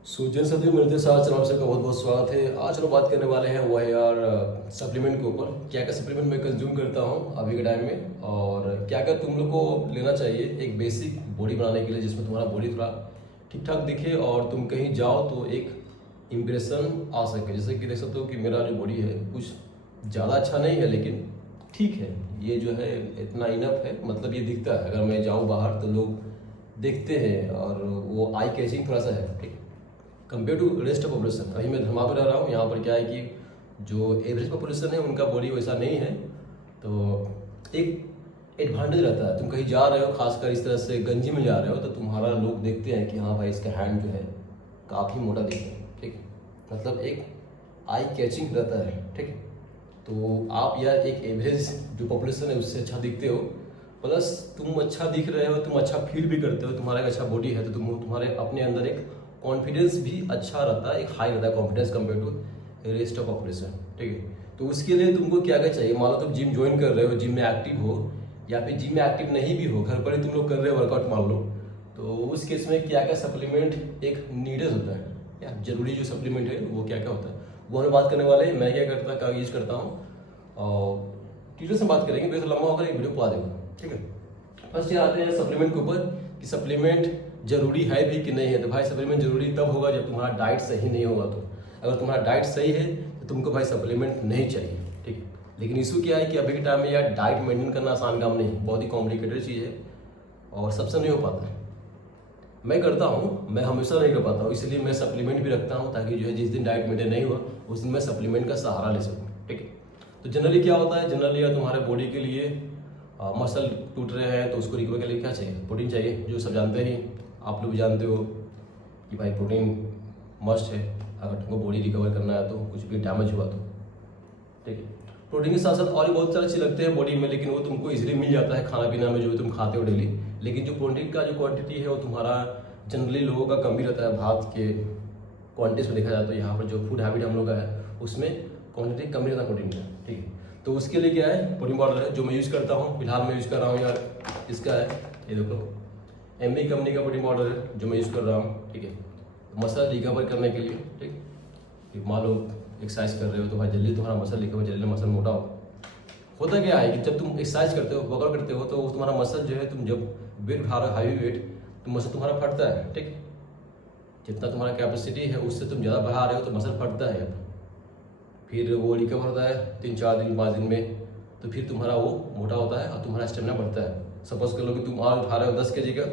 जन सभी मिलते साथ चलो आप सबका बहुत बहुत स्वागत है। आज हम बात करने वाले हैं वो है यार सप्लीमेंट के ऊपर। क्या क्या सप्लीमेंट मैं कंज्यूम करता हूँ अभी के टाइम में, और क्या क्या तुम लोग को लेना चाहिए एक बेसिक बॉडी बनाने के लिए, जिसमें तुम्हारा बॉडी थोड़ा ठीक ठाक दिखे और तुम कहीं जाओ तो एक इम्प्रेशन आ सके। जैसे कि देख सकते हो कि मेरा जो बॉडी है कुछ ज़्यादा अच्छा नहीं है, लेकिन ठीक है, ये जो है इतना इनफ है, मतलब ये दिखता है। अगर मैं जाऊँ बाहर तो लोग देखते हैं और वो आई कैचिंग थोड़ा सा है, ठीक। Compare to rest of population, अभी मैं धर्मा पर रह रहा हूँ, यहाँ पर क्या है कि जो एवरेज पॉपुलेशन है उनका बॉडी वैसा नहीं है, तो एक एडवांटेज रहता है। तुम कहीं जा रहे हो, खासकर इस तरह से गंजी में जा रहे हो, तो तुम्हारा लोग देखते हैं कि हाँ भाई इसका हैंड जो है काफ़ी मोटा दिखता है, ठीक। मतलब एक आई कैचिंग रहता है, ठीक। तो आप यार एक एवरेज जो पॉपुलेशन है उससे अच्छा दिखते हो, प्लस तुम अच्छा दिख रहे हो, तुम अच्छा फील भी करते हो, तुम्हारा एक अच्छा बॉडी है, तो तुम्हारे अपने अंदर एक कॉन्फिडेंस भी अच्छा रहता है, एक हाई रहता है confidence compare to rest of population, ठीक है। तो उसके लिए तुमको क्या क्या चाहिए, मान लो तुम जिम ज्वाइन कर रहे हो, जिम में एक्टिव हो, या फिर जिम में एक्टिव नहीं भी हो, घर पर ही तुम लोग कर रहे हो वर्कआउट मान लो, तो उस केस में क्या क्या सप्लीमेंट एक नीडेड होता है, या जरूरी जो सप्लीमेंट है वो क्या क्या होता है, वो हम बात करने वाले हैं। मैं क्या यूज करता हूँ, और डिटेल से बात करेंगे, वैसे लंबा होकर एक वीडियो पा देगा, ठीक है। फर्स्ट ये आते हैं सप्लीमेंट के ऊपर कि सप्लीमेंट जरूरी है भी कि नहीं है। तो भाई सप्लीमेंट जरूरी तब होगा जब तुम्हारा डाइट सही नहीं होगा। तो अगर तुम्हारा डाइट सही है तो तुमको भाई सप्लीमेंट नहीं चाहिए, ठीक है। लेकिन इशू क्या है कि अभी के टाइम में यार डाइट मेंटेन करना आसान काम नहीं, बहुत ही कॉम्प्लिकेटेड चीज़ है और सबसे नहीं हो पाता है। मैं करता हूँ, मैं हमेशा नहीं कर पाता हूँ, इसलिए मैं सप्लीमेंट भी रखता हूँ, ताकि जो है जिस दिन डाइट मेंटेन नहीं हुआ उस दिन मैं सप्लीमेंट का सहारा ले सकूँ, ठीक है। तो जनरली क्या होता है, जनरली यार तुम्हारे बॉडी के लिए मसल टूट रहे हैं तो उसको रिकवर के लिए क्या चाहिए, प्रोटीन चाहिए। जो सब जानते ही, आप लोग भी जानते हो कि भाई प्रोटीन मस्ट है अगर तुमको बॉडी रिकवर करना है, तो कुछ भी डैमेज हुआ तो, ठीक है। प्रोटीन के साथ साथ और भी बहुत सारे चीज़ लगते हैं बॉडी में, लेकिन वो तुमको इजीली मिल जाता है खाना पीना में जो भी तुम खाते हो डेली। लेकिन जो प्रोटीन का जो क्वांटिटी है वो तुम्हारा जनरली लोगों का कम ही रहता है। भात के क्वांटिटीज में देखा जाए तो यहाँ पर जो फूड हैबिट हम लोग का है उसमें क्वांटिटी कम ही रहता है प्रोटीन का, ठीक है। तो उसके लिए क्या है, प्रोटीन पाउडर है जो मैं यूज़ करता हूँ। फिलहाल मैं यूज़ कर रहा हूँ यार इसका है, ये देखो एमबी कंपनी का प्रोटीन पाउडर है जो मैं यूज़ कर रहा हूँ, ठीक है। मसल रिकवर करने के लिए, ठीक। मान लो एक्सरसाइज कर रहे हो तो भाई जल्दी तुम्हारा मसल रिकवर, जल्दी मसल मोटा हो। होता क्या है कि जब तुम एक्सरसाइज करते हो, वर्कआउट करते हो, तो तुम्हारा मसल जो है, तुम जब वेट उठा रहे हो हैवी वेट, तो मसल तुम्हारा फटता है, ठीक। जितना तुम्हारा कैपेसिटी है उससे तुम ज़्यादा बढ़ा रहे हो तो मसल फटता है। फिर वो रिकवर होता है 3-4 दिन 5 दिन में, तो फिर तुम्हारा वो मोटा होता है और तुम्हारा स्टेमिना बढ़ता है। सपोज कर लो कि तुम आज उठा रहे हो 10 kg का,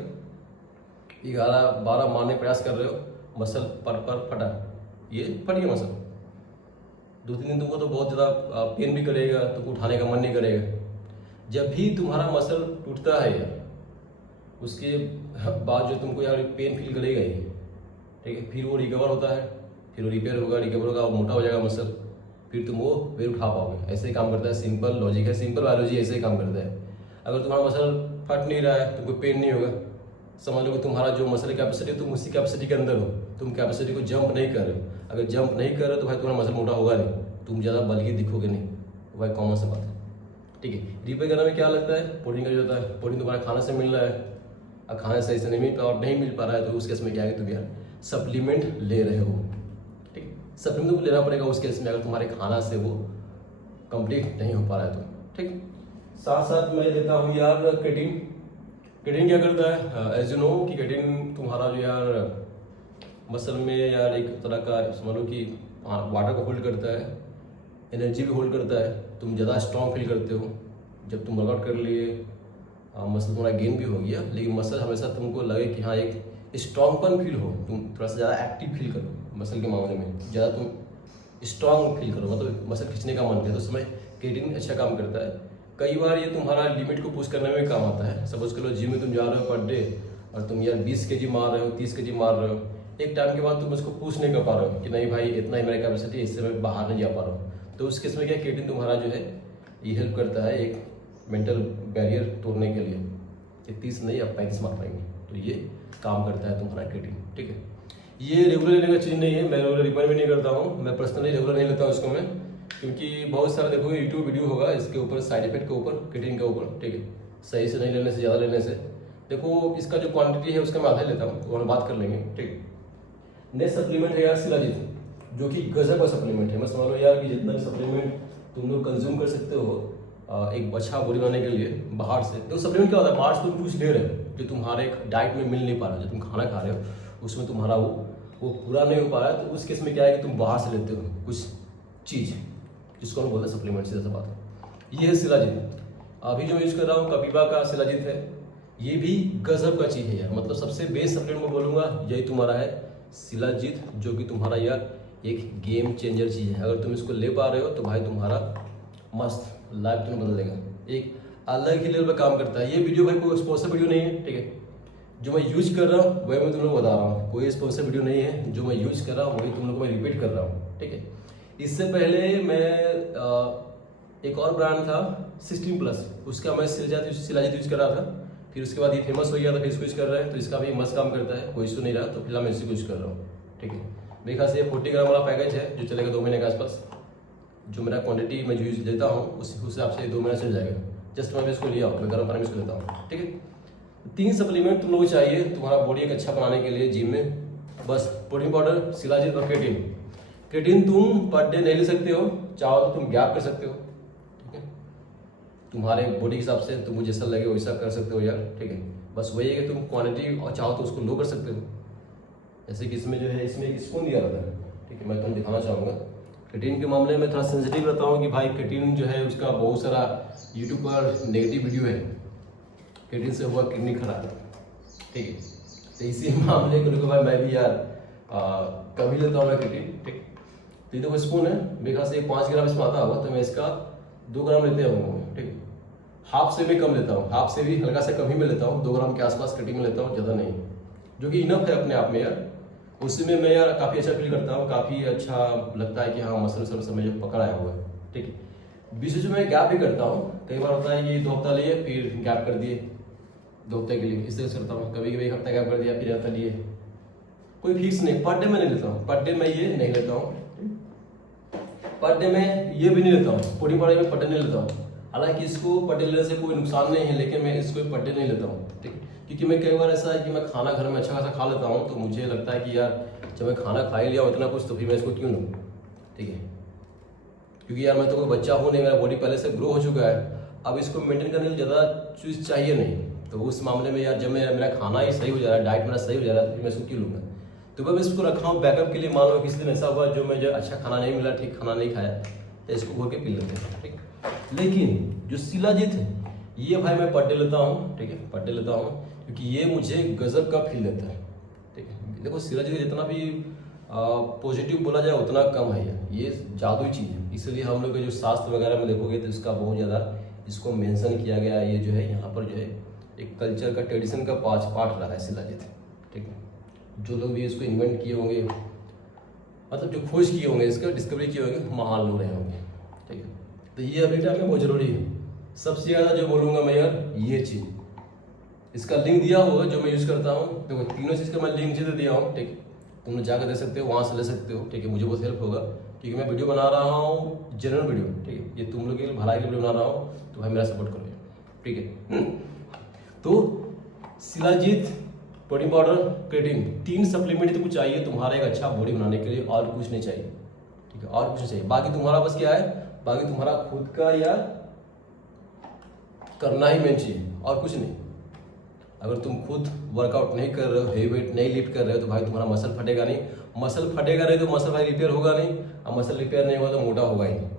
11-12 मारने का प्रयास कर रहे हो, मसल पर फटा, ये फट गया मसल। 2-3 दिन तुमको तो बहुत ज़्यादा पेन भी करेगा, तुमको उठाने का मन नहीं करेगा। जब भी तुम्हारा मसल टूटता है यार, उसके बाद जो तुमको यार पेन फील करेगा ही, ठीक है। फिर वो रिकवर होता है, फिर वो रिकवर होगा और मोटा हो जाएगा मसल, फिर तुम वो वेट उठा पाओगे। ऐसे ही काम करता है, सिंपल लॉजिक है, सिंपल बायोलॉजी ऐसे ही काम करता है। अगर तुम्हारा मसल फट नहीं रहा है, तुमको पेन नहीं होगा, समझ लो कि तुम्हारा जो मसल कैपेसिटी है तुम उसी कैपेसिटी के अंदर हो, तुम कैपेसिटी को जंप नहीं कर रहे हो। अगर जंप नहीं कर रहे हो तो भाई तुम्हारा मसल मोटा होगा नहीं, तुम ज़्यादा बल्कि दिखोगे नहीं, तो भाई कॉमन सी बात है, ठीक है। रिपेयर करने में क्या लगता है, प्रोटीन का जो होता है, प्रोटीन तुम्हारे खाने से मिल रहा है और खाने सही से नहीं मिल पा रहा है, तो उस केस में क्या है कि तुम यार सप्लीमेंट ले रहे हो, ठीक। सप्लीमेंट तुमको लेना पड़ेगा उस केस में अगर तुम्हारे खाना से वो कंप्लीट नहीं हो पा रहा है तो, ठीक। साथ साथ मैं लेता हूँ यार क्रेटीन। क्रेटीन क्या करता है, एज यू नो कि क्रेटीन तुम्हारा जो यार मसल में यार एक तरह का समझ लो कि वाटर को होल्ड करता है, एनर्जी भी होल्ड करता है, तुम ज़्यादा स्ट्रॉन्ग फील करते हो। जब तुम वर्कआउट कर लिए, मसल तुम्हारा गेन भी हो गया, लेकिन मसल हमेशा तुमको लगे कि हाँ एक स्ट्रॉन्गपन फील हो, तुम थोड़ा सा ज़्यादा एक्टिव फील करो मसल के मामले में, ज़्यादा तुम स्ट्रॉन्ग फील करो, मतलब मसल खींचने का मन करे, तो उस समय क्रेटीन अच्छा काम करता है। कई बार ये तुम्हारा लिमिट को पुश करने में काम आता है। सपोज करो जिम में तुम जा रहे हो पर डे और तुम यार 20 kg मार रहे हो, 30 kg मार रहे हो, एक टाइम के बाद तुम उसको पुश नहीं कर पा रहे हो कि नहीं भाई इतना ही मेरा कैपेसिटी, इससे मैं बाहर नहीं जा पा रहा हूँ, तो उस केस में क्या क्रेटीन तुम्हारा जो है ये हेल्प करता है एक मेंटल बैरियर तोड़ने के लिए। ये 30 नहीं आप 35 मार पाएंगे, तो ये काम करता है तुम्हारा क्रेटीन, ठीक है। ये रेगुलर लेने का चीज़ नहीं है, मैं रेगुलर रिकमेंड भी नहीं करता हूँ, मैं पर्सनली रेगुलर नहीं लेता हूँ इसको मैं, क्योंकि बहुत सारा देखोगे यूट्यूब वीडियो होगा इसके ऊपर साइड इफेक्ट के ऊपर, क्रेटीन के ऊपर, ठीक है। सही से नहीं लेने से, ज़्यादा लेने से। देखो इसका जो क्वांटिटी है उसका मैं आधा ही लेता हूँ, और बात कर लेंगे, ठीक है। नेक्स्ट सप्लीमेंट है यार शिलाजीत, जो कि गजब का सप्लीमेंट है। मैं समझ लो यार कि जितना भी सप्लीमेंट तुम लोग कंज्यूम कर सकते हो एक अच्छा बॉडी बनाने के लिए बाहर से, तो सप्लीमेंट क्या होता है, बाहर से तुम कुछ ले रहे हो जो तुम्हारे डाइट में मिल नहीं पा रहा, जो तुम खाना खा रहे हो उसमें तुम्हारा वो पूरा नहीं हो पा रहा है, तो उस केस में क्या है कि तुम बाहर से लेते हो कुछ चीज़, जिसको हम बोलते हैं सप्लीमेंट। सीधा सा बात है। ये है शिलाजीत। अभी जो मैं यूज़ कर रहा हूँ कपिवा का शिलाजीत है। ये भी गजब का चीज़ है यार, मतलब सबसे बेस्ट सप्लीमेंट मैं बोलूँगा यही तुम्हारा है शिलाजीत, जो कि तुम्हारा यार एक गेम चेंजर चीज़ है। अगर तुम इसको ले पा रहे हो तो भाई तुम्हारा मस्त लाइफ तुम्हें बदल देगा, एक अलग ही लेवल पर काम करता है। ये वीडियो भाई कोई स्पॉन्सर वीडियो नहीं है, ठीक है। जो मैं यूज कर रहा हूँ वही मैं तुम लोग बता रहा हूँ, कोई स्पॉन्सर वीडियो नहीं है। जो मैं यूज कर रहा हूँ वही तुम लोग को मैं रिपीट कर रहा हूँ, ठीक है। इससे पहले मैं एक और ब्रांड था 16+, उसका मैं शिलाजीत यूज कर रहा था। फिर उसके बाद ये फेमस हो गया था, फिर इसको यूज कर रहे हैं, तो इसका भी मस्त काम करता है, कोई इशू नहीं रहा। तो फिलहाल मैं इसी को यूज कर रहा हूँ, ठीक है। मेरे ख्याल से 40 ग्राम वाला पैकेज है जो चलेगा 2 महीने के आसपास। जो मेरा क्वांटिटी मैं यूज लेता हूँ उस हिसाब से 2 महीने चल जाएगा। जस्ट मैं इसको लिया हूँ, मैं गर्म पानी में इसको लेता हूँ, ठीक है। 3 सप्लीमेंट तुम लोग को चाहिए तुम्हारा बॉडी एक अच्छा बनाने के लिए जिम में, बस प्रोटीन पाउडर, शिलाजीत और क्रेटिन। क्रेटिन तुम पर डे नहीं ले सकते हो, चाहो तो तुम गैप कर सकते हो, ठीक है। तुम्हारे बॉडी के हिसाब से तुमको जैसा लगे वैसा कर सकते हो यार, ठीक है। बस वही है कि तुम क्वांटिटी और चाहो तो उसको लो कर सकते हो। जैसे कि इसमें जो है इसमें एक स्पून दिया रहता है, ठीक है। मैं तुम्हें दिखाना चाहूँगा। क्रेटिन के मामले में थोड़ा सेंसिटिव रहता हूँ कि भाई क्रेटिन जो है उसका बहुत सारा यूट्यूब पर नेगेटिव वीडियो है, क्रेटिन से हुआ किडनी खराब, ठीक है। तो इसी मामले को लेकर भाई मैं भी यार कभी लेता हूँ मैं क्रेटिन, ठीक। तो ये तो स्पून है, मेरे ख्याल से 5 ग्राम इसमें आता होगा, तो मैं इसका 2 ग्राम लेते हूँ, ठीक। हाफ से भी कम लेता हूँ, हाफ से भी हल्का से कम ही में लेता हूँ, 2 ग्राम के आसपास क्रेटिन में लेता हूँ, ज़्यादा नहीं, जो कि इनफ है अपने आप में यार। उसी में मैं यार काफ़ी अच्छा फील करता हूँ, काफ़ी अच्छा लगता है कि हाँ मसल सब मुझे पकड़ आया हुआ है, ठीक है। बीच में मैं गैप भी करता हूँ, कई बार होता है कि 2 हफ्ता लिए फिर गैप कर दिए 2 हफ्ते के लिए, इस तरह से करता हूँ। कभी कभी 1 हफ्ता गैप कर दिया फिर हफ्ता लिए, कोई फिक्स नहीं। पर डे मैं नहीं लेता हूँ, पर डे मैं ये नहीं लेता हूँ, पर डे में ये भी नहीं लेता हूँ, प्रोटीन पाउडर में पर डे नहीं लेता हूँ। हालांकि इसको पर डे लेने से कोई नुकसान नहीं है, लेकिन मैं इसको पर डे नहीं लेता हूँ, ठीक है। क्योंकि मैं कई बार ऐसा है कि मैं खाना घर में अच्छा खासा खा लेता हूँ, तो मुझे लगता है कि यार जब मैं खाना खा ही लिया हूँ इतना कुछ, तो फिर मैं इसको क्यों लूँ, ठीक है। क्योंकि यार मैं तो कोई बच्चा हूँ नहीं, मेरा बॉडी पहले से ग्रो हो चुका है, अब इसको मेंटेन करने के लिए ज़्यादा चीज़ चाहिए नहीं। तो उस मामले में यार जब मेरा खाना ही सही हो जा रहा है, डाइट मेरा सही हो जा रहा है, तो फिर मैं इसको क्यों लूँगा। तो मैं इसको रखा हूँ बैकअप के लिए। मान लो किसी दिन ऐसा हुआ जो मुझे अच्छा खाना नहीं मिला, ठीक खाना नहीं खाया, तो इसको घोल के पी लेते हैं, ठीक। लेकिन जो शिलाजीत है ये भाई मैं पर डे लेता हूँ, ठीक है, पर डे लेता हूँ, क्योंकि ये मुझे गजब का फील देता है, ठीक है। देखो शिलाजीत जितना भी पॉजिटिव बोला जाए उतना कम है यार, ये जादुई चीज़ है। इसलिए हम लोग के जो शास्त्र वगैरह में देखोगे तो इसका बहुत ज़्यादा इसको मेंशन किया गया है। ये जो है यहाँ पर जो है एक कल्चर का ट्रेडिशन का पार्ट रहा है शिलाजीत, ठीक है। जो लोग भी इसको इन्वेंट किए होंगे, मतलब जो खोज किए होंगे, इसका डिस्कवरी किए होंगे, महान लोग रहे होंगे, ठीक है। तो ये अभी टाइम में बहुत जरूरी है। सबसे ज़्यादा जो बोलूँगा मैं यार ये चीज़, इसका लिंक दिया हुआ जो मैं यूज़ करता हूँ, देखो तीनों चीज़ का मैं लिंक नीचे दिया हूँ, ठीक। तुम लोग जाकर दे सकते हो, वहाँ से ले सकते हो, ठीक है। मुझे बहुत हेल्प होगा क्योंकि मैं वीडियो बना रहा हूँ जनरल वीडियो, ठीक है। ये तुम लोग के भलाई के वीडियो बना रहा हूँ, तो भाई मेरा सपोर्ट करो, ठीक है। तो shilajit, protein powder, creatine, 3 supplement तुमको चाहिए तुम्हारा एक अच्छा बॉडी बनाने के लिए, और कुछ नहीं चाहिए, ठीक है। और कुछ नहीं चाहिए, बाकी तुम्हारा बस क्या है, बाकी तुम्हारा खुद का यार करना ही मेन चाहिए, और कुछ नहीं। अगर तुम खुद वर्कआउट नहीं कर रहे हो, हेवी वेट नहीं लिफ्ट कर रहे हो, तो भाई तुम्हारा मसल फटेगा नहीं, मसल फटेगा नहीं तो मसल भाई रिपेयर होगा नहीं, और मसल रिपेयर नहीं होगा तो मोटा होगा ही नहीं।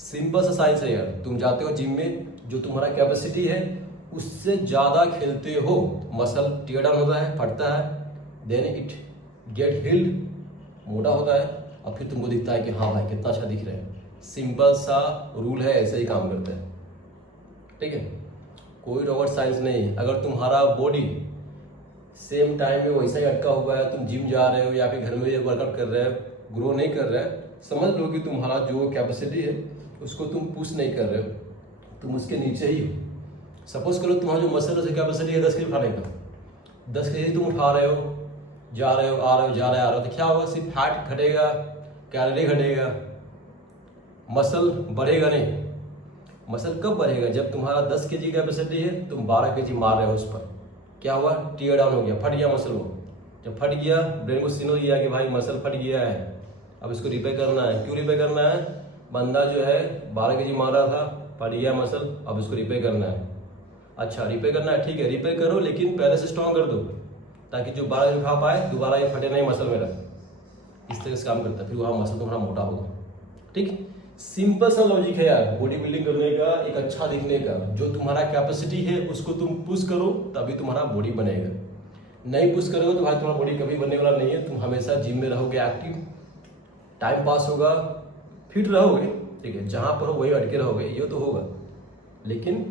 सिंपल सा साइंस है यार। तुम जाते हो जिम में, जो तुम्हारा कैपेसिटी है उससे ज़्यादा खेलते हो, मसल टियर डाउन होता है, फटता है, देन इट गेट हील्ड, मोटा होता है, और फिर तुमको दिखता है कि हाँ भाई कितना अच्छा दिख रहा है। सिंपल सा रूल है, ऐसे ही काम करता है, ठीक है। कोई रॉकेट साइंस नहीं। अगर तुम्हारा बॉडी सेम टाइम में वैसा ही अटका हुआ है, तुम जिम जा रहे हो या फिर घर में वर्कआउट कर रहे हो, ग्रो नहीं कर रहा है, समझ लो कि तुम्हारा जो कैपेसिटी है उसको तुम पुश नहीं कर रहे हो, तुम उसके नीचे ही हो। सपोज करो तुम्हारा जो मसल कैपेसिटी है 10 kg उठाने का, 10 kg तुम उठा रहे हो, जा रहे हो, आ रहे हो, जा रहे हो, आ रहे हो, तो क्या होगा, सिर्फ फैट घटेगा, कैलोरी घटेगा, मसल बढ़ेगा नहीं। मसल कब बढ़ेगा, जब तुम्हारा 10 kg कैपेसिटी है, तुम 12 kg मार रहे हो उस पर, क्या हुआ, टीयर डाउन हो गया, फट गया मसल वो, जब फट गया, ब्रेन को सिग्नल दिया कि भाई मसल फट गया है, अब इसको रिपेयर करना है। क्यों रिपेयर करना है? बंदा जो है 12 kg मार रहा था, फट गया मसल, अब इसको रिपेयर करना है। अच्छा रिपेयर करना है, ठीक है रिपेयर करो, लेकिन पहले से स्ट्रॉन्ग कर दो ताकि जो 12 दिन खा पाए दोबारा ये फटे नहीं मसल मेरा। इस तरह से काम करता है, फिर वहाँ मसल तुम्हारा मोटा होगा। ठीक, सिंपल सा लॉजिक है यार बॉडी बिल्डिंग करने का, एक अच्छा दिखने का। जो तुम्हारा कैपेसिटी है उसको तुम पुश करो, तभी तुम्हारा बॉडी बनेगा। नहीं पुश करोगे तो भाई तुम्हारा बॉडी कभी बनने वाला नहीं है। तुम हमेशा जिम में रहोगे एक्टिव, टाइम पास होगा, फिट रहोगे, ठीक है, जहाँ पर हो वही अटके रहोगे, ये तो होगा, लेकिन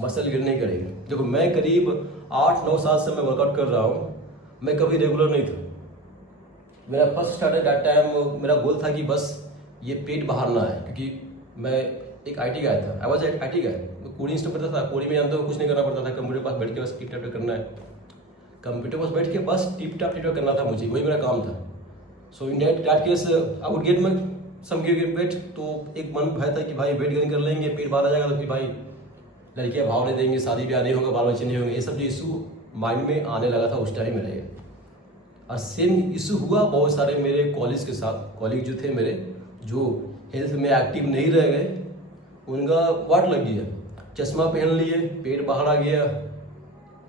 मसल गिर नहीं करेगी। देखो मैं करीब 8-9 साल से मैं वर्कआउट कर रहा हूँ, मैं कभी रेगुलर नहीं था। मेरा फर्स्ट स्टार्टेड दैट टाइम मेरा गोल था कि बस ये पेट बाहर ना है, क्योंकि मैं एक IT गाय था, आई वॉज IT गाय। मैं कोडिंग इंस्टॉल करता था, कोडिंग में जानते हो कुछ नहीं करना पड़ता था, कंप्यूटर पास बैठ के बस टिप टैप करना है, कंप्यूटर पास बैठ के बस टिप टैप करना था मुझे, वही मेरा काम था। So in that case I would get some wait. तो एक मन भाई था कि भाई वेट गेन कर लेंगे, पेट बाहर आ जाएगा, तो फिर भाई लड़कियाँ भाव नहीं देंगे, शादी ब्याह नहीं होगा, बाल बच्चे नहीं होंगे, ये सब जो इशू माइंड में आने लगा था उस टाइम में रहेगा। और सेम इशू हुआ बहुत सारे मेरे कॉलेज के साथ। कॉलेज जो थे मेरे, जो हेल्थ में एक्टिव नहीं रह गए, उनका वाट लग गया, चश्मा पहन लिए, पेट बाहर आ गया,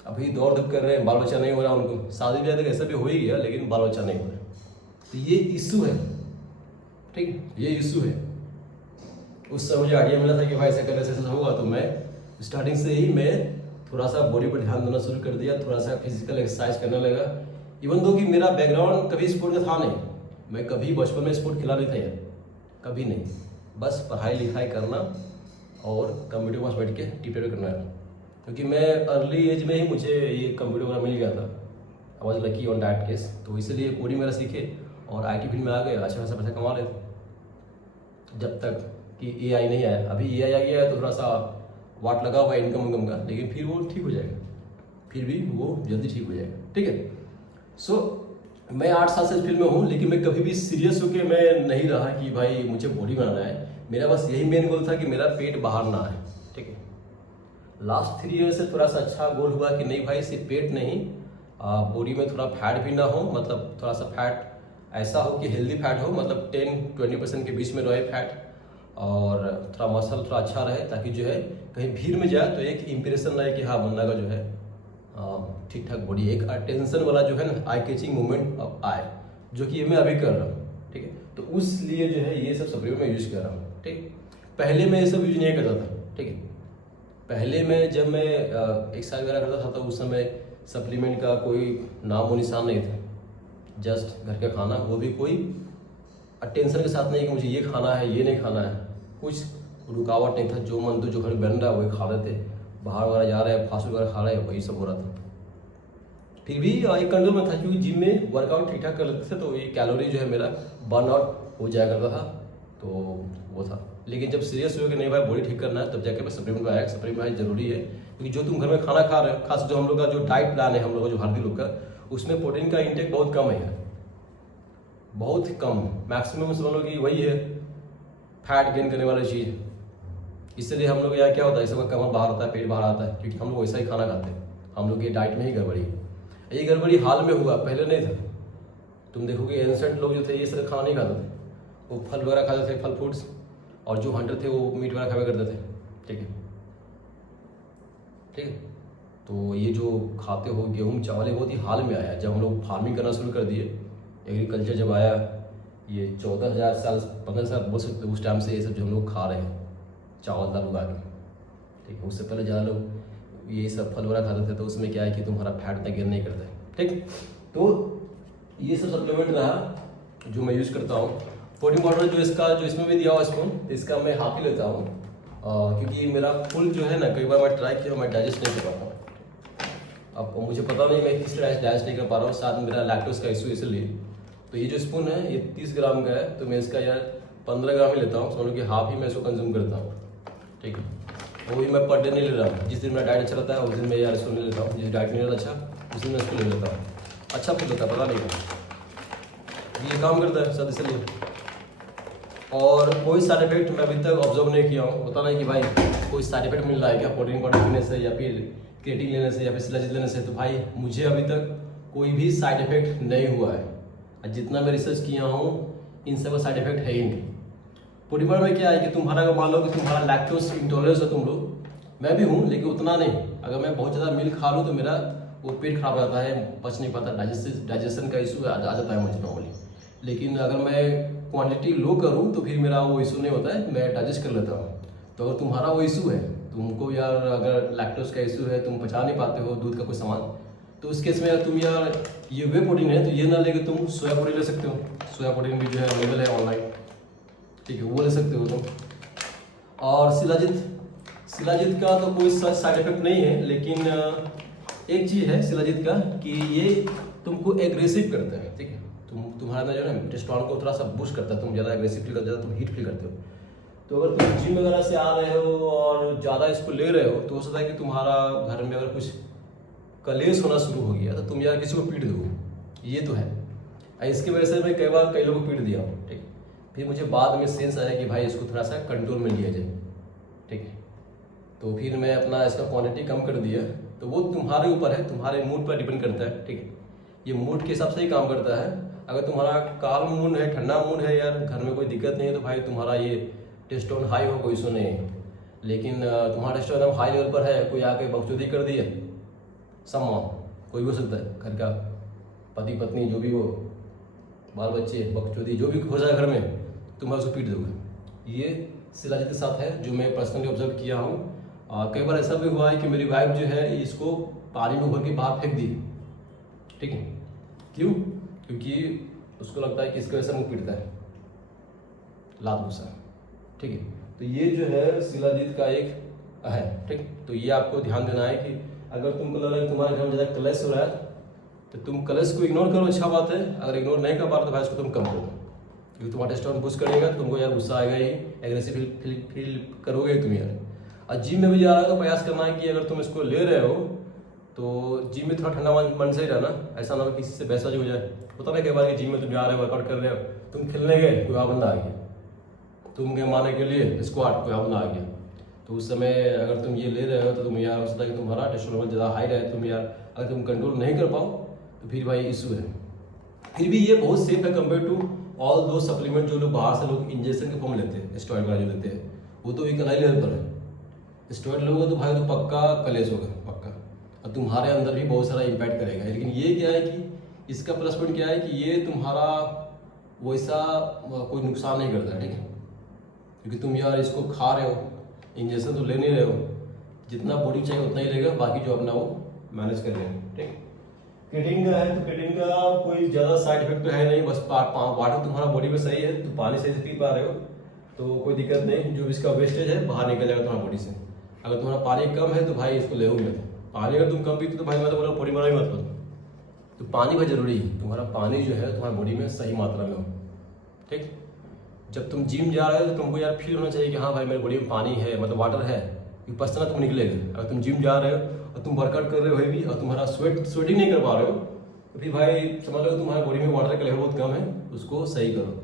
अभी दौड़ धूप कर रहे हैं, बाल बच्चा नहीं हो रहा उनको, शादी ब्याह तक ऐसा भी हो ही गया, लेकिन बाल बच्चा नहीं हो रहा। तो ये इशू है, ठीक है, ये इशू है। उस समय मुझे आइडिया मिला था कि भाई ऐसा करने से ऐसा होगा, तो मैं स्टार्टिंग से ही मैं थोड़ा सा बॉडी पर ध्यान देना शुरू कर दिया, थोड़ा सा फिजिकल एक्सरसाइज करने लगा। इवन दो कि मेरा बैकग्राउंड कभी स्पोर्ट का था नहीं, मैं कभी बचपन में स्पोर्ट खिला नहीं था यार, कभी नहीं, बस पढ़ाई लिखाई करना और कंप्यूटर पास बैठ के टिप करना है। क्योंकि मैं अर्ली एज में ही मुझे ये कंप्यूटर वगैरह मिल गया था, I was lucky on that case. तो इसीलिए कोडिंग वगैरह सीखे और IT फील्ड में आ गए, अच्छा खासा पैसा कमा रहे थे, जब तक कि AI नहीं आया। अभी AI आ गया है तो थोड़ा सा वाट लगा हुआ है इनकम का, लेकिन फिर वो ठीक हो जाएगा, फिर भी वो जल्दी ठीक हो जाएगा, ठीक है। सो मैं 8 साल से इस फील्ड में हूँ, लेकिन मैं कभी भी सीरियस होकर मैं नहीं रहा कि भाई मुझे बॉडी बनाना है। मेरा बस यही मेन गोल था कि मेरा पेट बाहर ना आए, ठीक है। लास्ट 3 ईयर से थोड़ा सा अच्छा गोल हुआ कि नहीं भाई सिर्फ पेट नहीं, बॉडी में थोड़ा फैट भी ना हो, मतलब थोड़ा सा फैट ऐसा हो कि हेल्दी फैट हो, मतलब 10-20% के बीच में रहे फैट, और थोड़ा मसल थोड़ा अच्छा रहे, ताकि जो है कहीं भीड़ में जाए तो एक इम्प्रेशन रहे कि हाँ बंदा का जो है ठीक ठाक बॉडी, एक अटेंशन वाला जो है ना आई कैचिंग मूवमेंट आए, जो कि मैं अभी कर रहा हूँ, ठीक है। तो उस लिए जो है ये सब सप्लीमेंट मैं यूज़ कर रहा हूँ, ठीक। पहले मैं ये सब यूज नहीं करता था, ठीक है। पहले मैं जब मैं एक्सरसाइज वगैरह करता था तो उस समय सप्लीमेंट का कोई नाम व निशान नहीं था, जस्ट घर का खाना, वो भी कोई अटेंशन के साथ नहीं कि मुझे ये खाना है ये नहीं खाना है, कुछ रुकावट नहीं था, जो मन तो जो घर बन रहा है वही खा रहे थे, बाहर वगैरह जा रहे हैं फास्ट फूड वगैरह खा रहे हैं, वही सब हो रहा था। फिर भी एक कंट्रोल में था, क्योंकि जिम में वर्कआउट ठीक ठाक कर लेते थे तो ये कैलोरी जो है मेरा बर्न आउट हो जाया करता था, तो वो था। लेकिन जब सीरियस हुआ कि नहीं भाई बॉडी ठीक करना है, तब जाके मैं सप्लीमेंट में आया। सप्लीमेंट भाई जरूरी है, क्योंकि जो तुम घर में खाना खा रहे हो, खास जो हम लोग का जो डाइट प्लान है हम लोग का जो भारतीय लोग का, उसमें प्रोटीन का इंटेक बहुत कम है, बहुत कम, मैक्सिमम समझ लो कि वही है फैट गेन करने वाली चीज़। इसलिए हम लोग यहाँ क्या होता है, सबका कमर बाहर आता है, पेट बाहर आता है, क्योंकि हम लोग वैसा ही खाना खाते हैं, हम लोग की डाइट में ही गड़बड़ी है। ये गड़बड़ी हाल में हुआ, पहले नहीं था। तुम देखोगे एंसेंट लोग जो थे ये सब खाना नहीं खाते थे, वो फल वगैरह खाते थे, फल फ्रूट्स, और जो हंटर थे वो मीट वगैरह खाया करते थे, ठीक है, ठीक है। तो ये जो खाते हो गेहूँ चावल, ये बहुत ही हाल में आया जब हम लोग फार्मिंग करना शुरू कर दिए, एग्रीकल्चर जब आया, ये 14,000 साल 15 साल बोल सकते, उस टाइम से ये सब जो हम लोग खा रहे हैं चावल दाल उगा के, ठीक है। उससे पहले ज़्यादा लोग ये सब फल वगैरह खाते थे, तो उसमें क्या है कि तुम्हारा फैट तक गेन नहीं करता है, ठीक। तो ये सब सप्लीमेंट रहा जो मैं यूज़ करता हूँ। प्रोटीन पाउडर जो इसका जो इसमें भी दिया हुआ स्पून, इसका मैं हाफ ही लेता हूँ, क्योंकि मेरा फुल जो है ना, कई बार मैं ट्राई किया, मैं डाइजेस्ट नहीं कर पाता हूँ। अब मुझे पता नहीं मैं किस तरह डाइजेस्ट नहीं कर पा रहा हूँ, साथ मेरा लैक्टोज का इशू, इसलिए। तो ये जो स्पून है ये 30 ग्राम का है, तो मैं इसका यार 15 ग्राम ही लेता हूँ, समझ लो कि हाफ ही मैं इसको कंज्यूम करता हूँ, ठीक है। वो भी मैं पर डे नहीं ले रहा हूँ, जिस दिन मेरा डाइट अच्छा रहता है उस दिन मैं यार इसको नहीं लेता हूँ, जिस डाइट नहीं रहता अच्छा उस दिन मैं इसको ले लेता हूँ। अच्छा फील होता है, पता नहीं ये काम करता है सर, इसलिए। और कोई साइड इफेक्ट मैं अभी तक ऑब्जर्व नहीं किया हूँ, होता नहीं कि भाई कोई साइड इफेक्ट मिल रहा है क्या प्रोटीन पाउडर पीने से, या फिर क्रिएटिन लेने से, या फिर स्लैज लेने से, तो भाई मुझे अभी तक कोई भी साइड इफेक्ट नहीं हुआ है। और जितना मैं रिसर्च किया हूँ इन सब का साइड इफेक्ट है ही नहीं। पॉलीमर में क्या है कि तुम्हारा अगर मान लो कि तुम्हारा लैक्टोज इंटॉलरेंस है तुम लोग, मैं भी हूँ लेकिन उतना नहीं। अगर मैं बहुत ज़्यादा मिल्क खा लूँ तो मेरा वो पेट खराब हो जाता है, पच नहीं पाता, डाइजेशन का इशू आ जाता है मुझे नॉर्मली। लेकिन अगर मैं क्वांटिटी लो करूँ तो फिर मेरा वो इशू नहीं होता है, मैं डाइजेस्ट कर लेता हूँ। तो अगर तुम्हारा वो इशू है, तुमको यार अगर लैक्टोज का इशू है, तुम पचा नहीं पाते हो दूध का कोई सामान, तो उस केस में अगर तुम यार ये वे प्रोटीन है तो ये ना लेके तुम सोया प्रोटीन ले सकते हो। सोया प्रोटीन भी जो है अवेलेबल है ऑनलाइन, ठीक है, वो ले सकते हो तुम। और शिलाजीत का तो कोई साइड इफेक्ट नहीं है, लेकिन एक चीज़ है शिलाजीत का कि ये तुमको एग्रेसिव करता है, ठीक है। तुम्हारा अंदर जो है ना टेस्टोस्टेरोन को थोड़ा सा बूस्ट करता है, तुम ज़्यादा एग्रेसिव फील करते हो, ज़्यादा तुम हीट फील करते हो। तो अगर तुम जिम वगैरह से आ रहे हो और ज़्यादा इसको ले रहे हो तो हो सकता है कि तुम्हारा घर में अगर कुछ कलेश होना शुरू हो गया तो तुम यार किसी को पीट दो, ये तो है। इसकी वजह से मैं कई बार कई लोगों को पीट दिया हूँ, ठीक। फिर मुझे बाद में सेंस आया कि भाई इसको थोड़ा सा कंट्रोल में लिया जाए, ठीक है। तो फिर मैं अपना इसका क्वांटिटी कम कर दिया। तो वो तुम्हारे ऊपर है, तुम्हारे मूड पर डिपेंड करता है, ठीक है। ये मूड के हिसाब से ही काम करता है। अगर तुम्हारा काल्म मूड है, ठंडा मूड है, यार घर में कोई दिक्कत नहीं है, तो भाई तुम्हारा ये टेस्टोस्टेरोन हाई हो कोई इशू नहीं है। लेकिन तुम्हारा टेस्टोस्टेरोन एकदम हाई लेवल पर है, कोई आके बकचोदी कर दी है, सम्मा कोई भी हो सकता है, घर का पति पत्नी जो भी हो, बाल बच्चे, बकचोदी जो भी हो जाए घर में, तुम उसको पीट दोगे। ये शिलाजीत के साथ है जो मैं पर्सनली ऑब्जर्व किया हूँ। कई बार ऐसा भी हुआ है कि मेरी वाइफ जो है इसको पानी में उभर के बाहर फेंक दी, ठीक है। क्यों? क्योंकि उसको लगता है कि इसकी वजह से मुँह पीटता है, लात गुस्सा, ठीक है। तो ये जो है शिलाजीत का एक है, ठीक। तो ये आपको ध्यान देना है कि अगर तुमको लग रहा है कि तुम्हारे घर में ज़्यादा क्लेश हो रहा है तो तुम क्लेश को इग्नोर करो, अच्छा बात है। अगर इग्नोर नहीं कर पा रहे तो भाई इसको तुम कम करो, क्योंकि तुम्हारा टेस्टोस्टेरोन बूस्ट करेगा, तुमको यार गुस्सा आएगा ही, एग्रेसिव फील करोगे तुम यार। और जिम में भी जा रहा है तो प्रयास करना है कि अगर तुम इसको ले रहे हो तो जिम में थोड़ा ठंडा मन से ही रहना, ऐसा ना हो किसी से बहसबाजी हो जाए। होता ना कई बार कि जिम में तुम जा रहे हो, वर्कआउट कर रहे हो, तुम खेलने गए, कोई और बंदा आ गया, तुम गए मारने के लिए स्क्वाड, कोई और बंदा आ गया, तो उस समय अगर तुम ये ले रहे हो तो तुम यार हो सकता है कि तुम्हारा टेस्टोस्टेरोन लेवल ज़्यादा हाई रहे, तुम यार अगर तुम कंट्रोल नहीं कर पाओ तो फिर भाई इशू है। फिर भी ये बहुत सेफ है कंपेयर टू ऑल दो सप्लीमेंट जो लोग बाहर से लोग इंजेक्शन के फॉर्म लेते हैं, स्टेरॉइड वाला जो लेते हैं, वो तो एक अलग लेवल पर है। स्टेरॉइड लोगे तो भाई तो पक्का कलेश होगा, पक्का, और तुम्हारे अंदर भी बहुत सारा इम्पैक्ट करेगा। लेकिन ये क्या है कि इसका प्लस पॉइंट क्या है कि ये तुम्हारा वैसा कोई नुकसान नहीं करता है, ठीक है। क्योंकि तुम यार इसको खा रहे हो, इंजेक्शन तो ले नहीं रहे हो, जितना बॉडी चाहिए उतना ही लेगा, बाकी जो अपना वो मैनेज कर लेंगे, ठीक। क्रीएटिन का है तो क्रीएटिन का कोई ज़्यादा साइड इफेक्ट तो है नहीं, बस वाटर तुम्हारा बॉडी में सही है, तो पानी सही से पी पा रहे हो तो कोई दिक्कत नहीं। जो इसका वेस्टेज है बाहर निकल जाएगा तुम्हारी बॉडी से। अगर तुम्हारा पानी कम है तो भाई इसको ले मत। पानी अगर तुम कम पीते तो भाई मैं तो बोला बॉडी बनाई मत लो। तो पानी बहुत जरूरी है, तुम्हारा पानी जो है तुम्हारी बॉडी में सही मात्रा में हो, ठीक। जब तुम जिम जा रहे हो तो तुमको यार फील होना चाहिए कि हाँ भाई मेरी बॉडी में पानी है, मतलब वाटर है, क्योंकि पसीना तुम निकलेगा। अगर तुम जिम जा रहे हो और तुम वर्कआउट कर रहे हो भी और तुम्हारा स्वेटिंग नहीं कर पा रहे हो तो फिर भाई समझ लो तुम्हारी बॉडी में वाटर का लेवल बहुत कम है, उसको सही करो।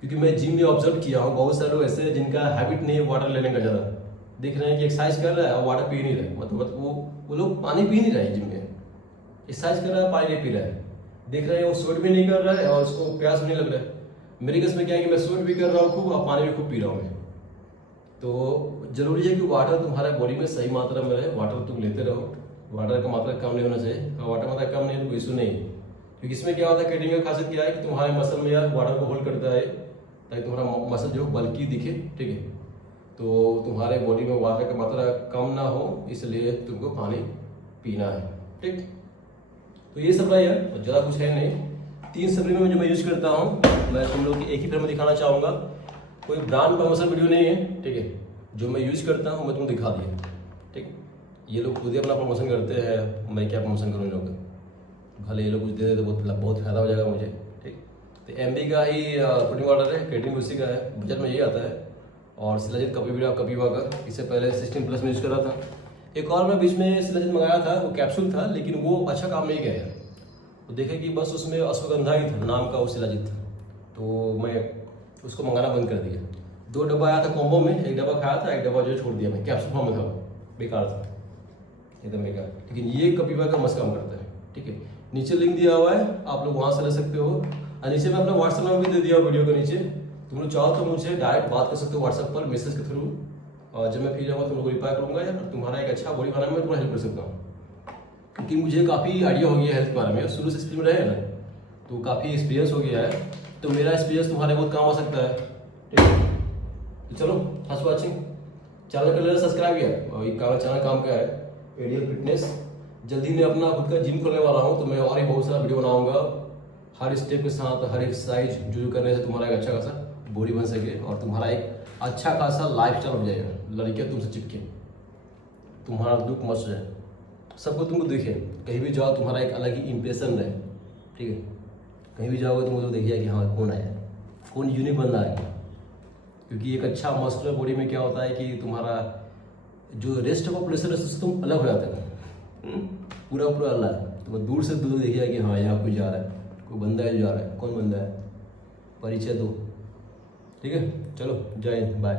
क्योंकि मैं जिम में ऑब्जर्व किया हूँ बहुत सारे लोग ऐसे हैं जिनका हैबिट नहीं है वाटर लेने का, ज़्यादा दिख रहे हैं कि एक्सरसाइज कर रहा है और वाटर पी नहीं रहा है, मतलब वो लोग पानी पी नहीं रहे हैं जिम में, एक्सरसाइज कर रहा है पानी नहीं पी रहा है, देख रहे हैं वो स्वेट भी नहीं कर रहा है और उसको प्यास भी नहीं लग रहा है। मेरे केस में क्या है कि मैं स्वेट भी कर रहा हूँ खूब और पानी भी खूब पी रहा हूँ मैं। तो जरूरी है कि वाटर तुम्हारे बॉडी में सही मात्रा में रहे, वाटर तुम लेते रहो, वाटर का मात्रा कम नहीं होना चाहिए। वाटर मात्रा कम नहीं है तो कोई इशू नहीं, क्योंकि इसमें क्या होता है क्रीएटिन का खासियत क्या है कि तुम्हारे मसल में यार वाटर को होल्ड करता है ताकि तुम्हारा मसल जो बल्कि दिखे, ठीक है। तो तुम्हारे बॉडी में वाटर की मात्रा कम ना हो इसलिए तुमको पानी पीना है, ठीक। तो ये सब है यार, ज़्यादा कुछ है नहीं। 3 सप्लीमेंट जो मैं यूज़ करता हूँ मैं तुम लोग की एक ही फिल्म में दिखाना चाहूँगा, कोई ब्रांड प्रमोशन वीडियो नहीं है, ठीक है। जो मैं यूज़ करता हूँ मैं तुम दिखा दिया, ठीक। ये लोग खुद ही अपना प्रमोशन करते हैं, मैं क्या प्रमोशन करूँ इन लोग का, भले ये लोग कुछ दे दे तो बहुत फायदा हो जाएगा मुझे, ठीक। तो MB का ही प्रोटीन वाटर है, क्रिएटिन उसी का है, बजट में यही आता है। और शिलाजीत कपिवा का इससे पहले 16+ में यूज़ कर रहा था। एक और मैं बीच में शिलाजीत मंगाया था, वो कैप्सूल था लेकिन वो अच्छा काम नहीं किया यार। तो देखे कि बस उसमें अश्वगंधा ही था नाम का वो शिलाजीत था, तो मैं उसको मंगाना बंद कर दिया। 2 डब्बा आया था कॉम्बो में, 1 डब्बा खाया था, 1 डब्बा जो छोड़ दिया मैं, कैप्सूल फॉर्म में था, बेकार था एकदम बेकार। लेकिन ये कपिवा का मस्त काम करता है, ठीक है। नीचे लिंक दिया हुआ है, आप लोग वहाँ से ले सकते हो। और नीचे मैं अपना व्हाट्सएप नंबर भी दे दिया वीडियो के नीचे, तुम लोग चाहो तो मुझे डायरेक्ट बात कर सकते हो व्हाट्सएप पर मैसेज के थ्रू, और जब मैं फ्री रहूँगा तुम लोग को रिप्लाई करूँगा या तुम्हारा एक अच्छा बॉडी बनाने में तुम्हारा हेल्प कर सकता हूँ। क्योंकि मुझे काफ़ी आइडिया हो गया हेल्थ के बारे में, शुरू से इस फील्ड में रहे ना, तो काफ़ी एक्सपीरियंस हो गया है, तो मेरा एक्सपीरियंस तुम्हारे बहुत काम आ सकता है। ठीक है, तो चलो थैंक्स फॉर वॉचिंग। चैनल कर लेना सब्सक्राइब किया, और ये चैनल काम का है एडियल फिटनेस। जल्दी मैं अपना खुद का जिम खोलने वाला हूँ, तो मैं और ही बहुत सारा वीडियो बनाऊंगा हर स्टेप के साथ, हर एक्सरसाइज जो करने से तुम्हारा एक अच्छा खासा बॉडी बन सके और तुम्हारा एक अच्छा खासा लाइफ स्टाइल हो जाएगा। लड़कियाँ तुमसे चिपके, तुम्हारा लुक मस्त है, सबको तुमको देखे, कहीं भी जाओ तुम्हारा एक अलग ही इंप्रेशन रहे। ठीक है, कहीं भी जाओगे तुमको तो देखिए कि हाँ कौन आया, कौन यूनिक बंदा है। क्योंकि एक अच्छा मस्कुलर बॉडी में क्या होता है कि तुम्हारा जो रेस्ट ऑफ पॉपुलेशन है उससे तुम अलग हो जाते हो, पूरा अलग। तो दूर से दूर देखिए कि हाँ यहाँ कोई जा रहा है, कोई बंदा है जो जा रहा है, कौन बंदा है, परिचय दो। ठीक है, चलो जय हिंद, बाय।